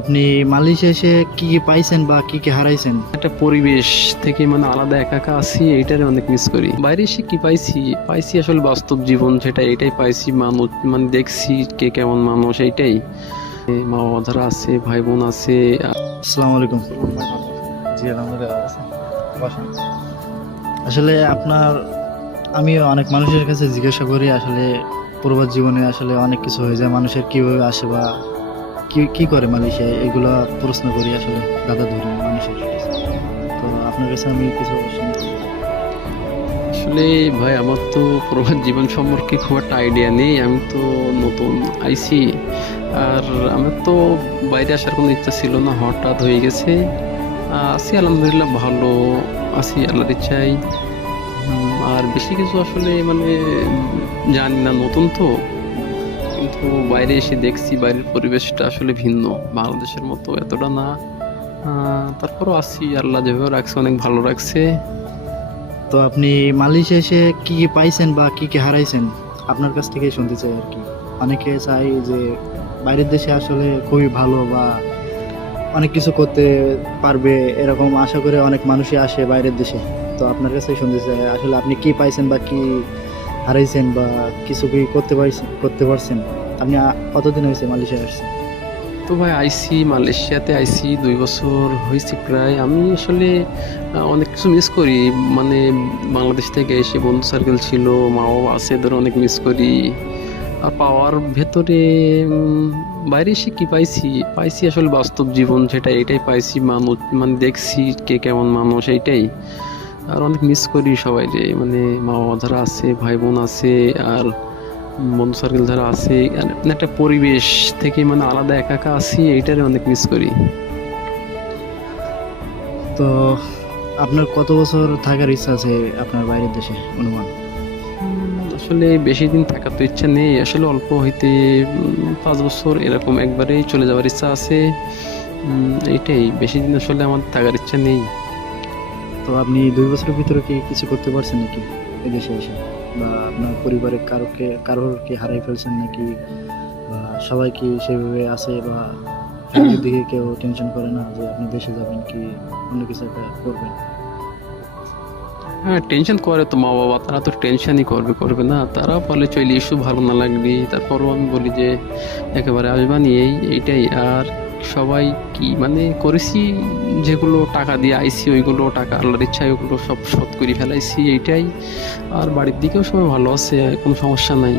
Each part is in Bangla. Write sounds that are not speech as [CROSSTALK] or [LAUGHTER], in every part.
আপনি মালয়েশিয়া এসে কি কি পাইছেন বা কি কি হারাইছেন? একটা পরিবেশ থেকে মানে আলাদা একা একা আছি এইটারে অনেক মিস করি। বাইরে এসে কি পাইছি? পাইছি আসলে বাস্তব জীবন যেটা এটাই পাইছি মানুষ মানে দেখছি কে কেমন মানুষ এইটাই। মা বাবা যারা আছে ভাই বোন আছে আসসালামু আলাইকুম। জি আলহামদুলিল্লাহ আসলে আপনার আমি অনেক মানুষের কাছে জিজ্ঞাসা করি আসলে প্রবাস জীবনে আসলে অনেক কিছু হয়ে যায় মানুষের কীভাবে আসে বা কি কি করে মালয়েশিয়ায় এগুলো প্রশ্ন করি আসলে দাদা ধরি মানুষের তো আপনার কাছে আমি কিছু আসলে ভাই আমার তো প্রবাস জীবন সম্পর্কে খুব একটা আইডিয়া নেই। আমি তো নতুন আইছি। আর আমার তো বাইরে আসার কোনো ইচ্ছা ছিল না হঠাৎ হয়ে গেছে। আছি আলহামদুলিল্লাহ ভালো আছি আল্লাহর ইচ্ছাই আর বেশি কিছু আসলে মানে জানি না নতুন তো। কিন্তু বাইরে এসে দেখছি বাইরের পরিবেশটা আসলে ভিন্ন। বাংলাদেশের মতো এতটা না। তারপরও আছি, আল্লাহ যেভাবে রাখছে, অনেক ভালো রাখছে। তো আপনি মালয়েশিয়া এসে কি কি পাইছেন বা কি কি হারাইছেন? আপনার কাছ থেকেই শুনতে চাই আর কি। অনেকে চাই যে বাইরের দেশে আসলে খুবই ভালো বা অনেক কিছু করতে পারবে এরকম আশা করে অনেক মানুষই আসে বাইরের দেশে। তো আপনার কাছেই শুনতে চাই, আসলে আপনি কি পাইছেন বা কি হারাইছেন বা কিছু কি করতে পারছেন করতে পারছেন? আপনি কতদিন হয়েছে মালয়েশিয়া আসছেন? তো ভাই, আইসি মালয়েশিয়াতে আইসি দুই বছর হয়েছে প্রায়। আমি আসলে অনেক কিছু মিস করি। মানে বাংলাদেশ থেকে এসে বন্ধু সার্কেল ছিল মা বাবা আছে এদের অনেক মিস করি। আর পাওয়ার ভেতরে বাইরে এসে কি পাইছি? পাইছি আসলে বাস্তব জীবন যেটা, এটাই পাইছি। মানুষ মানে দেখছি কে কেমন মানুষ এইটাই আর অনেক মিস করি সবাই যে মানে মা বাবা যারা আছে ভাই বোন আছে আর বন্ধু সার্কেল যারা আছে মানে একটা পরিবেশ থেকে মানে আলাদা একা একা আছি এইটারে অনেক মিস করি। তো আপনার কত বছর থাকার ইচ্ছা আছে আপনার বাইরের দেশে অনুমান আসলে বেশি দিন থাকার তো ইচ্ছা নেই। আসলে অল্প হইতে পাঁচ বছর এরকম একবারেই চলে যাওয়ার ইচ্ছা আছে। এইটাই বেশি দিন আসলে আমার থাকার ইচ্ছা নেই। তো আপনি দুই বছরের ভিতরে কি কিছু করতে পারছেন নাকি এদেশে এসে? বা আপনার পরিবারের কারোকে কারোর কি হারাই ফেলছেন নাকি? বা সবাই কি সেভাবে আছে বা ফ্যামিলির দিকে কেউ টেনশন করে না যে আপনি দেশে যাবেন কি অন্য কিছু একটা করবেন? হ্যাঁ টেনশন করে তো মা বাবা তারা তো টেনশনই করবে করবে না। তারা বলে চলে ইস্যু ভালো না লাগবে তারপরও আমি বলি যে, একেবারে আসবানি এই, এইটাই আর সবাই কি মানে করেছি যেগুলো টাকা দিয়ে আইসি ওইগুলো টাকা আল্লাহর ইচ্ছায় ওগুলো সব শোধ করে ফেলাইছি এইটাই। আর বাড়ির দিকেও সবাই ভালো আছে কোনো সমস্যা নাই।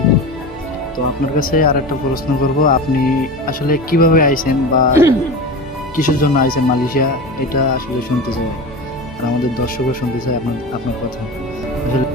তো আপনার কাছে আর একটা প্রশ্ন করব আপনি আসলে কীভাবে আইছেন বা [CLEARS THROAT] কিসের জন্য আইছেন মালয়েশিয়া? এটা আসলে শুনতে চাই। আর আমাদের দর্শকও শুনতে চাই আপনার আপনার কথা। আসলে